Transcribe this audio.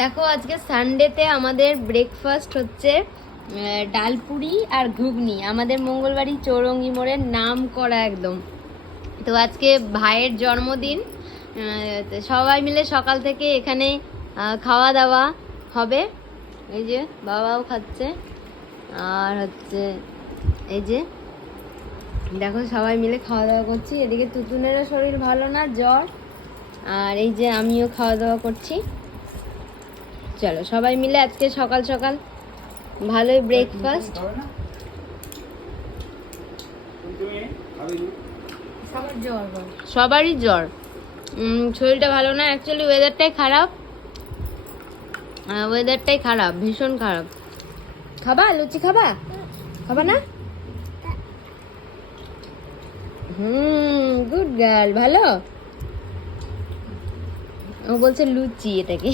দেখো আজকে সানডেতে আমাদের ব্রেকফাস্ট হচ্ছে ডালপুরি আর ঘুগনি। আমাদের মঙ্গলবাড়ি চৌরঙ্গি মোড়ের নাম করা একদম। তো আজকে ভাইয়ের জন্মদিন, তো সবাই মিলে সকাল থেকে এখানে খাওয়া দাওয়া হবে। এই যে বাবাও খাচ্ছে, আর হচ্ছে এই যে দেখো সবাই মিলে খাওয়া দাওয়া করছি। এদিকে তুতুনেরও শরীর ভালো না, জ্বর, আর এই যে আমিও খাওয়া দাওয়া করছি। চলো সবাই মিলে আজকে সকাল সকাল ভালোই ব্রেকফাস্ট। সবারই জ্বর, শরীরটা ভালো না, অ্যাকচুয়ালি ওয়েদারটাই খারাপ, ভীষণ খারাপ। খাবা লুচি? খাবা খাবা না? গুড গার্ল, ভালো। ও বলছে লুচি এটাকে।